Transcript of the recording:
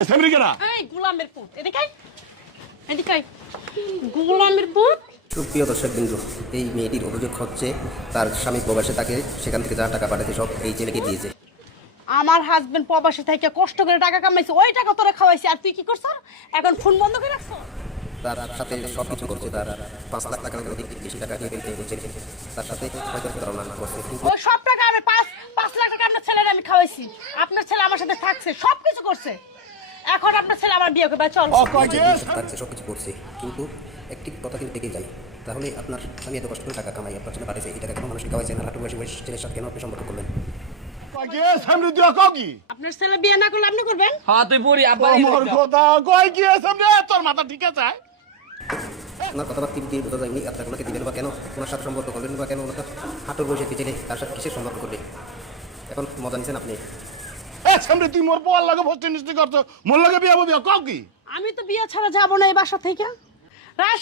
গোলামের পুত এদিকে এদিকে গোলামের পুত। সুপ্রিয় দর্শকবৃন্দ, এই মেয়েটির অভিযোগ হচ্ছে তার স্বামী প্রবাসে তাকে সেখান থেকে যা টাকা পাঠাতে সব এই ছেলেকে দিয়েছে। আমার হাজবেন্ড প্রবাসে থেকে কষ্ট করে টাকা কামাইছে, ওই টাকা তোরা খাওয়াইছে, আর তুই কি করছ? এখন ফোন বন্ধ করে রাখছ। তার সাথে সব কিছু করছে, তার 5 লাখ টাকার অধিক বেশি টাকা দিয়ে ফেলতে হচ্ছে, তার সাথে হয়তো প্রতারণা করছে। ওই সব টাকা আমি 5 লাখ টাকা আপনার ছেলের আমি খাওয়াইছি, আপনার ছেলে আমার সাথে থাকছে, সব কিছু করছে। এখন আপনার ছেলে আমার বিয়ে করবে, চল। থাকছে সব কিছু করছে, কিন্তু একটি কথা কিন্তু থেকে যায়, তাহলে আপনার আমি এত কষ্ট করে টাকা কামাই, আপনার জন্য পাঠিয়েছে, এই টাকা কেন মানুষকে খাওয়াইছে না? লাটু বয়সী ছেলের সাথে কেন আপনি সম্পর্ক করলেন? আপনার ছেলে বিয়ে না করলে আপনি করবেন? হ্যাঁ তুই বুড়ি আব্বা আপনার কথাবার্তা দিয়ে বোঝা যায় উনি আপনার ওনাকে দিবেন বা কেন, ওনার সাথে সম্পর্ক করবেন বা কেন, ওনার হাঁটুর বয়সে একটি ছেলে তার সাথে কিসের সম্পর্ক করবে? এখন মজা নিচ্ছেন আপনি। তুই মোর পোয়ার লাগে ভর্তি নিশ্চয় করছো, মোর লাগে বিয়ে হবো, কাউ কি? আমি তো বিয়ে ছাড়া যাবো না এই বাসা থেকে।